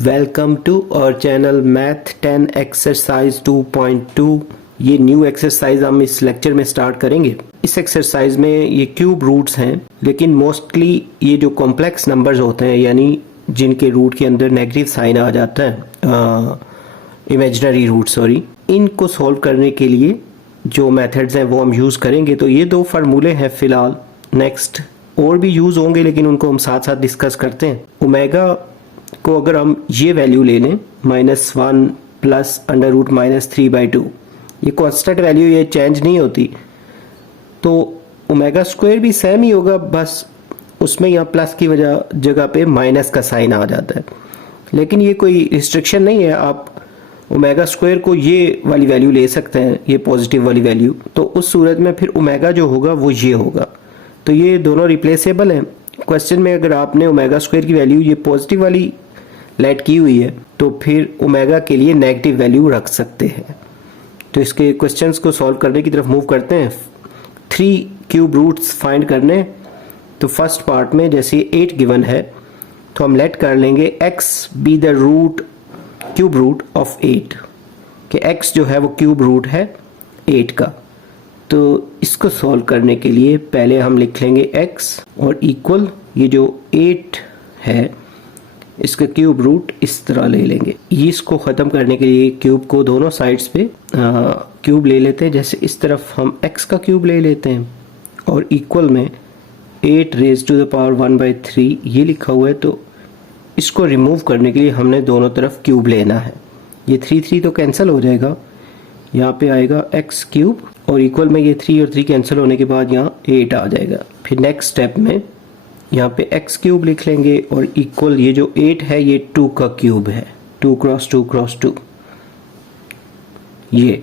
Welcome to our channel math 10 exercise 2.2। ये new exercise हम इस लेक्चर में स्टार्ट करेंगे। इस एक्सरसाइज में ये क्यूब रूट्स हैं, लेकिन मोस्टली ये जो कॉम्प्लेक्स नंबर्स होते हैं यानी जिनके रूट के अंदर नेगेटिव साइन आ जाता है, इमेजिनरी रूट सॉरी, इनको सॉल्व करने के लिए जो मेथड्स हैं वो हम यूज़ करेंगे। तो ये दो फार्मूले हैं फ़िलहाल, नेक्स्ट और भी यूज़ होंगे लेकिन उनको हम साथ साथ डिस्कस करते हैं। ओमेगा को अगर हम ये वैल्यू ले लें -1 प्लस अंडर रूट -3/2, ये कांस्टेंट वैल्यू, ये चेंज नहीं होती, तो ओमेगा स्क्वायर भी सेम ही होगा, बस उसमें यहाँ प्लस की जगह पे माइनस का साइन आ जाता है। लेकिन ये कोई रिस्ट्रिक्शन नहीं है, आप ओमेगा स्क्वायर को ये वाली वैल्यू ले सकते हैं, ये पॉजिटिव वाली वैल्यू, तो उस सूरत में फिर ओमेगा जो होगा वो ये होगा। तो ये दोनों रिप्लेसेबल हैं। क्वेश्चन में अगर आपने ओमेगा स्क्वायर की वैल्यू ये पॉजिटिव वाली लेट की हुई है तो फिर ओमेगा के लिए नेगेटिव वैल्यू रख सकते हैं। तो इसके क्वेश्चंस को सॉल्व करने की तरफ मूव करते हैं। 3 क्यूब रूट्स फाइंड करने। तो फर्स्ट पार्ट में जैसे 8 गिवन है तो हम लेट कर लेंगे x be the root cube root of 8, कि x जो है वो क्यूब रूट है 8 का। तो इसको सॉल्व करने के लिए पहले हम लिख लेंगे x और इक्वल ये जो 8 है इसका क्यूब रूट इस तरह ले लेंगे। इसको ख़त्म करने के लिए क्यूब को दोनों साइड्स पे क्यूब ले लेते हैं। जैसे इस तरफ हम x का क्यूब ले लेते हैं और इक्वल में 8 रेज़ टू द पावर 1/3 ये लिखा हुआ है, तो इसको रिमूव करने के लिए हमने दोनों तरफ क्यूब लेना है। ये 3 तो कैंसिल हो जाएगा, यहाँ पे आएगा x क्यूब और इक्वल में ये 3 और 3 कैंसिल होने के बाद यहाँ 8 आ जाएगा। फिर नेक्स्ट स्टेप में यहाँ पे x क्यूब लिख लेंगे और इक्वल ये जो 8 है ये 2 का क्यूब है, 2 क्रॉस 2 क्रॉस 2 ये।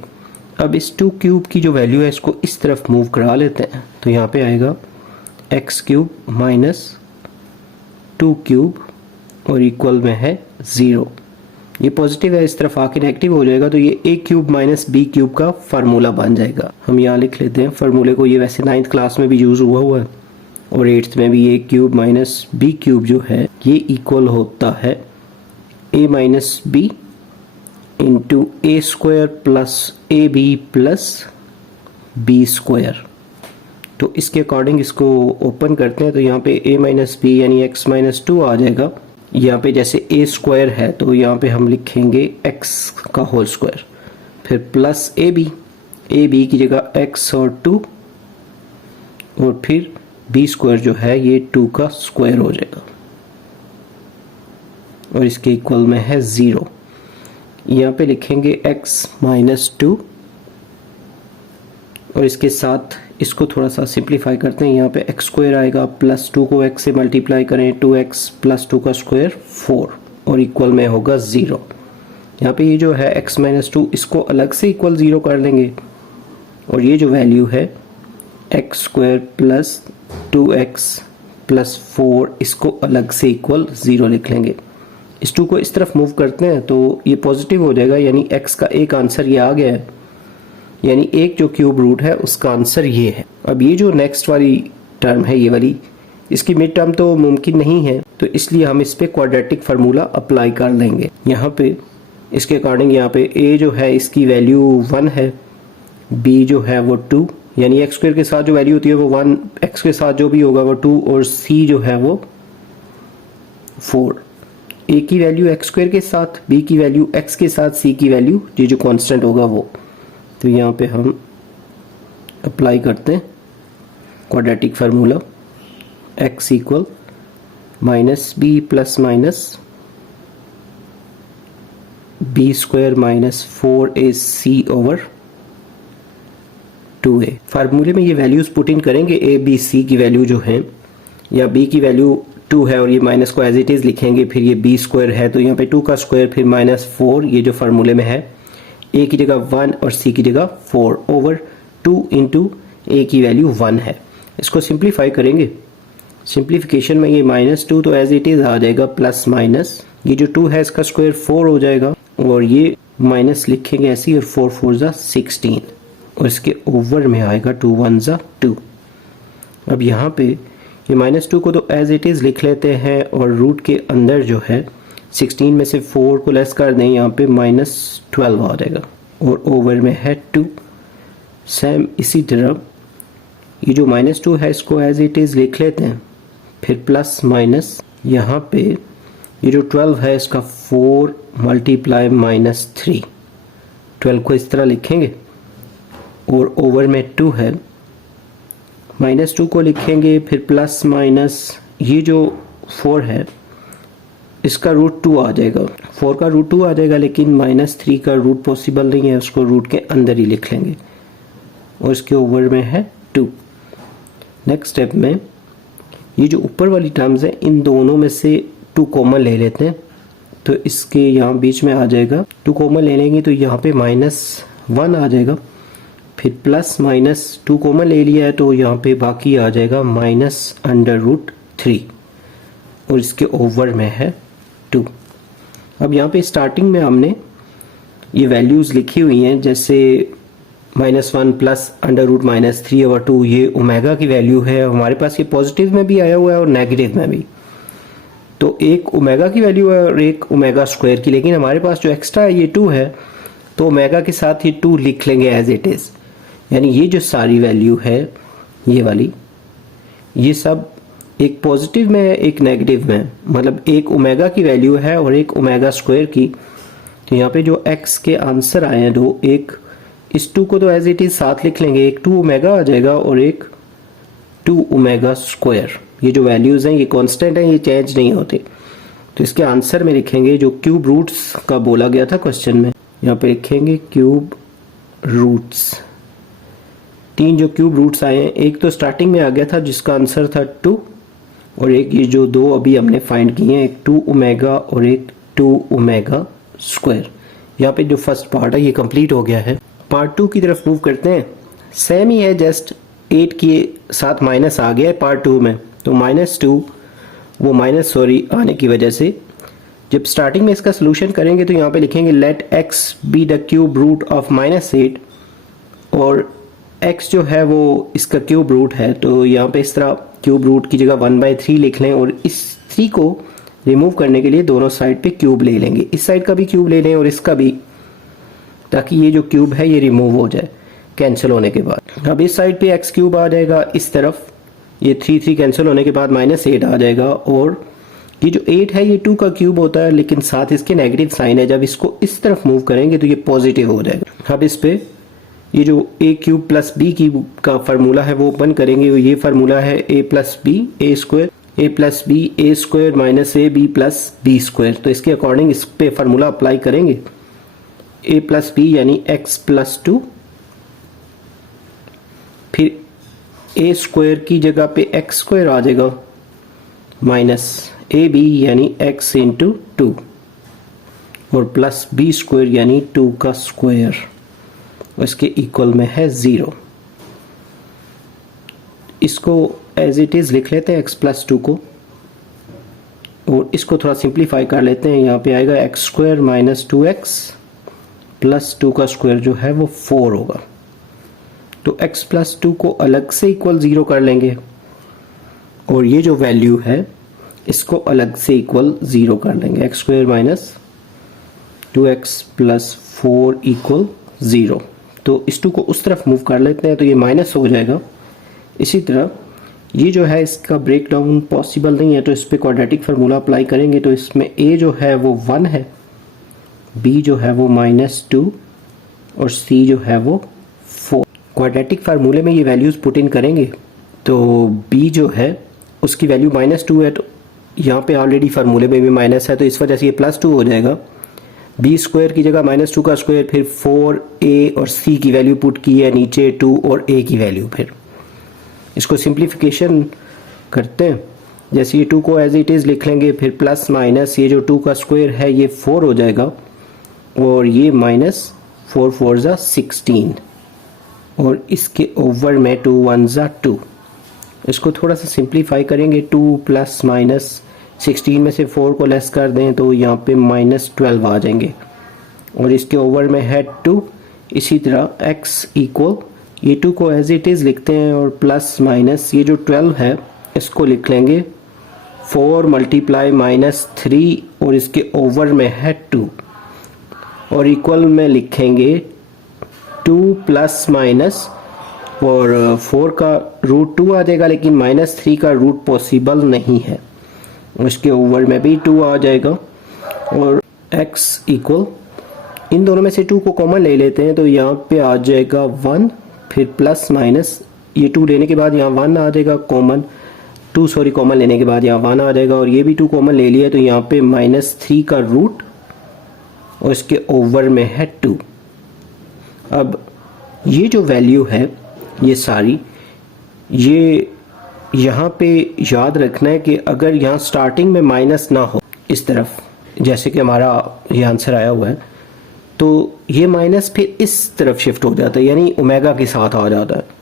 अब इस 2 क्यूब की जो वैल्यू है इसको इस तरफ मूव करा लेते हैं, तो यहाँ पे आएगा x क्यूब माइनस 2 क्यूब और इक्वल में है 0। ये पॉजिटिव है, इस तरफ आके नेगेटिव हो जाएगा, तो ये a cube minus b cube का फार्मूला बन जाएगा। हम यहाँ लिख लेते हैं फार्मूले को। ये वैसे 9th क्लास में भी यूज़ हुआ है और 8th में भी। a cube minus b cube जो है ये इक्वल होता है a minus b into a square plus ab plus b square. तो इसके अकॉर्डिंग इसको ओपन करते हैं, तो यहाँ पे a माइनस b यानी x माइनस 2 आ जाएगा। यहाँ पे जैसे a स्क्वायर है तो यहाँ पे हम लिखेंगे x का होल स्क्वायर, फिर प्लस ab की जगह x और 2 और फिर b स्क्वायर जो है ये 2 का स्क्वायर हो जाएगा और इसके इक्वल में है 0। यहाँ पे लिखेंगे x माइनस 2 और इसके साथ इसको थोड़ा सा सिंप्लीफाई करते हैं। यहाँ पे x स्क्वायर आएगा, प्लस 2 को x से मल्टीप्लाई करें 2x प्लस 2 का स्क्वायर 4 और इक्वल में होगा 0। यहाँ पे ये जो है x माइनस 2 इसको अलग से इक्वल 0 कर लेंगे और ये जो वैल्यू है x square plus 2x plus 4 इसको अलग से इक्वल 0 लिख लेंगे। इस 2 को इस तरफ मूव करते हैं तो ये पॉजिटिव हो जाएगा, यानी x का एक आंसर ये आ गया है, यानी एक जो क्यूब रूट है उसका आंसर ये है। अब ये जो नेक्स्ट वाली टर्म है ये वाली, इसकी मिड टर्म तो मुमकिन नहीं है, तो इसलिए हम इस पे क्वाड्रेटिक फार्मूला अप्लाई कर लेंगे। यहाँ पे इसके अकॉर्डिंग यहाँ पे a जो है इसकी वैल्यू 1 है, b जो है वो 2, यानी x स्क्वायर के साथ जो वैल्यू होती है वो 1, x के साथ जो भी होगा वो 2 और c जो है वो 4। a की वैल्यू x स्क्वायर के साथ, b की वैल्यू x के साथ, c की वैल्यू ये जो कांस्टेंट होगा वो। तो यहाँ पे हम अप्लाई करते हैं quadratic formula, x equal minus b plus minus b square minus 4ac over 2a। फार्मूले में ये वैल्यूज पुट इन करेंगे, a b c की वैल्यू जो है, या b की वैल्यू 2 है और ये माइनस को एज इट इज लिखेंगे, फिर ये b स्क्वायर है तो यहाँ पे 2 का स्क्वायर फिर माइनस 4, ये जो फार्मूले में है a की जगह 1 और c की जगह 4 ओवर 2 इंटू a की वैल्यू 1 है। इसको सिंप्लीफाई करेंगे, सिंप्लीफिकेशन में ये -2 तो एज इट इज आ जाएगा, प्लस माइनस ये जो 2 है इसका स्क्वायर 4 हो जाएगा और ये माइनस लिखेंगे ऐसे ही, और 4 4 जा 16 और इसके ओवर में आएगा 2 1 जा 2। अब यहाँ पे ये -2 को तो एज इट इज़ लिख लेते हैं और रूट के अंदर जो है 16 में से 4 को लेस कर दें, यहाँ पे -12 आ जाएगा और ओवर में है 2। सेम इसी तरह ये जो -2 है इसको एज इट इज़ लिख लेते हैं, फिर प्लस माइनस यहाँ पे ये जो 12 है इसका 4 मल्टीप्लाई -3, 12 को इस तरह लिखेंगे और ओवर में 2 है, -2 को लिखेंगे, फिर प्लस माइनस ये जो 4 है इसका रूट 2 आ जाएगा, 4 का रूट 2 आ जाएगा, लेकिन -3 का रूट पॉसिबल नहीं है, उसको रूट के अंदर ही लिख लेंगे और इसके ओवर में है 2। नेक्स्ट स्टेप में ये जो ऊपर वाली टर्म्स है इन दोनों में से 2 कॉमन ले लेते हैं, तो इसके यहाँ बीच में आ जाएगा, 2 कॉमन ले लेंगे तो यहाँ पे -1 आ जाएगा, फिर प्लस माइनस 2 कॉमन ले लिया है तो यहाँ पे बाकी आ जाएगा -√3 और इसके ओवर में है 2। अब यहाँ पे स्टार्टिंग में हमने ये वैल्यूज़ लिखी हुई हैं, जैसे -1 प्लस √-3/2, ये ओमेगा की वैल्यू है, हमारे पास ये पॉजिटिव में भी आया हुआ है और नेगेटिव में भी, तो एक ओमेगा की वैल्यू है और एक ओमेगा स्क्वायर की, लेकिन हमारे पास जो एक्स्ट्रा है ये 2 है, तो ओमेगा के साथ ये 2 लिख लेंगे एज इट इज़। यानी ये जो सारी वैल्यू है ये वाली, ये सब एक पॉजिटिव में है एक नेगेटिव में है, मतलब एक ओमेगा की वैल्यू है और एक ओमेगा स्क्वायर की। तो यहाँ पे जो x के आंसर आए हैं 2, एक इस 2 को तो एज इट इज साथ लिख लेंगे, एक 2 ओमेगा आ जाएगा और एक 2 ओमेगा स्क्वायर। ये जो वैल्यूज़ हैं ये कांस्टेंट हैं, ये चेंज नहीं होते, तो इसके आंसर में लिखेंगे जो क्यूब रूट्स का बोला गया था क्वेश्चन में, यहाँ पे लिखेंगे क्यूब रूट्स। 3 जो क्यूब रूट्स आए हैं, एक तो स्टार्टिंग में आ गया था जिसका आंसर था 2, और एक ये जो 2 अभी हमने फाइंड किए हैं, एक 2 ओमेगा और एक 2 ओमेगा स्क्वायर। यहाँ पे जो फर्स्ट पार्ट है ये कंप्लीट हो गया है। पार्ट 2 की तरफ मूव करते हैं, सेम ही है, जस्ट 8 के साथ माइनस आ गया है पार्ट 2 में, तो -2 वो आने की वजह से जब स्टार्टिंग में इसका सोल्यूशन करेंगे तो यहाँ पे लिखेंगे let x be the cube root of -8, और x जो है वो इसका क्यूब रूट है, तो यहाँ पे इस तरह क्यूब रूट की जगह 1/3 लिख लें और इस 3 को रिमूव करने के लिए दोनों साइड पे क्यूब ले लेंगे, इस साइड का भी क्यूब ले लें और इसका भी, ताकि ये जो क्यूब है ये रिमूव हो जाए कैंसिल होने के बाद। अब इस साइड पे x क्यूब आ जाएगा, इस तरफ ये 3 कैंसिल होने के बाद -8 आ जाएगा, और ये जो 8 है ये 2 का क्यूब होता है, लेकिन साथ इसके नेगेटिव साइन है, जब इसको इस तरफ मूव करेंगे तो ये पॉजिटिव हो जाएगा। अब इस पे ये जो a क्यूब प्लस b की का फार्मूला है वो ओपन करेंगे, ये फार्मूला है a plus b a square, a plus b a square minus a b plus b square, तो इसके अकॉर्डिंग इस पे फार्मूला अप्लाई करेंगे, a प्लस बी यानी x प्लस 2, फिर a स्क्वायर की जगह पे x स्क्वायर आ जाएगा माइनस ए बी यानी x इंटू 2 और प्लस बी स्क्वायर यानी 2 का स्क्वायर, इसके इक्वल में है 0। इसको एज इट इज लिख लेते हैं x प्लस 2 को, और इसको थोड़ा सिंप्लीफाई कर लेते हैं, यहाँ पे आएगा x square minus 2x plus 2 का स्क्वायर जो है वो 4 होगा, तो x प्लस 2 को अलग से इक्वल 0 कर लेंगे और ये जो वैल्यू है इसको अलग से इक्वल 0 कर लेंगे, x square minus 2x plus 4 equal 0। तो इस 2 को उस तरफ मूव कर लेते हैं तो ये माइनस हो जाएगा। इसी तरह ये जो है इसका ब्रेक डाउन पॉसिबल नहीं है, तो इस पे क्वाड्रेटिक फार्मूला अप्लाई करेंगे, तो इसमें a जो है वो 1 है, b जो है वो -2 और c जो है वो 4। क्वाड्रेटिक फार्मूले में ये वैल्यूज़ पुट इन करेंगे, तो b जो है उसकी वैल्यू -2 है, तो यहाँ पे ऑलरेडी फार्मूले में भी माइनस है, तो इस वजह से ये +2 हो जाएगा। बी स्क्वायर की जगह -2 का स्क्वायर, फिर 4a और c की वैल्यू पुट की है नीचे 2 और a की वैल्यू, फिर इसको सिंप्लीफिकेशन करते हैं, जैसे ये 2 को एज इट इज़ लिख लेंगे, फिर प्लस माइनस ये जो 2 का स्क्वायर है ये 4 हो जाएगा और ये -4 4 ज़ा 16 और इसके ओवर में 2 1 ज़ा 2। इसको थोड़ा सा सिंप्लीफाई करेंगे, 2 प्लस माइनस 16 में से 4 को लेस कर दें तो यहाँ पे -12 आ जाएंगे और इसके ओवर में है 2। इसी तरह x इक्वल ये 2 को एज इट इज़ लिखते हैं और प्लस माइनस ये जो 12 है इसको लिख लेंगे 4 मल्टीप्लाई -3 और इसके ओवर में है 2 और इक्वल में लिखेंगे 2 प्लस माइनस और 4 का रूट 2 आ जाएगा, लेकिन -3 का रूट पॉसिबल नहीं है। उसके ओवर में भी 2 आ जाएगा और x इक्वल, इन दोनों में से 2 को कॉमन ले लेते हैं तो यहाँ पे आ जाएगा 1, फिर प्लस माइनस, ये 2 लेने के बाद यहाँ 1 आ जाएगा कॉमन, कॉमन लेने के बाद यहाँ 1 आ जाएगा और ये भी 2 कॉमन ले लिया तो यहाँ पे -3 का रूट और इसके ओवर में है 2। अब ये जो वैल्यू है ये सारी, ये यहाँ पे याद रखना है कि अगर यहाँ स्टार्टिंग में माइनस ना हो इस तरफ, जैसे कि हमारा ये आंसर आया हुआ है, तो ये माइनस फिर इस तरफ शिफ्ट हो जाता है, यानी ओमेगा के साथ आ जाता है।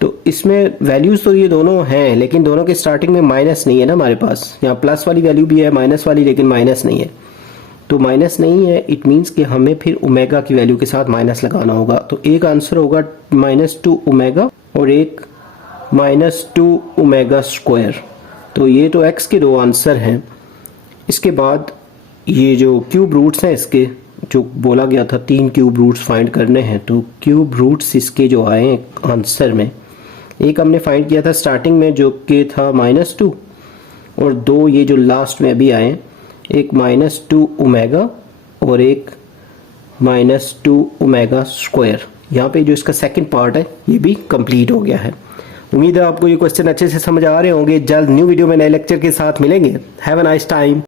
तो इसमें वैल्यूज़ तो ये दोनों हैं, लेकिन दोनों के स्टार्टिंग में माइनस नहीं है ना हमारे पास। यहाँ प्लस वाली वैल्यू भी है, माइनस वाली, लेकिन माइनस नहीं है। तो माइनस नहीं है, इट मीन्स कि हमें फिर ओमेगा की वैल्यू के साथ माइनस लगाना होगा। तो एक आंसर होगा -2 ओमेगा और एक -2 ओमेगा स्क्वायर। तो ये तो x के 2 आंसर हैं। इसके बाद ये जो क्यूब रूट्स हैं इसके, जो बोला गया था 3 क्यूब रूट्स फाइंड करने हैं, तो क्यूब रूट्स इसके जो आए हैं आंसर में, एक हमने फाइंड किया था स्टार्टिंग में जो कि था -2 और 2 ये जो लास्ट में अभी आए, एक -2 ओमेगा और एक -2 ओमेगा स्क्वायर। यहाँ पे जो इसका सेकंड पार्ट है ये भी कंप्लीट हो गया है। उम्मीद है आपको ये क्वेश्चन अच्छे से समझ आ रहे होंगे। जल्द न्यू वीडियो में नए लेक्चर के साथ मिलेंगे। Have a nice time.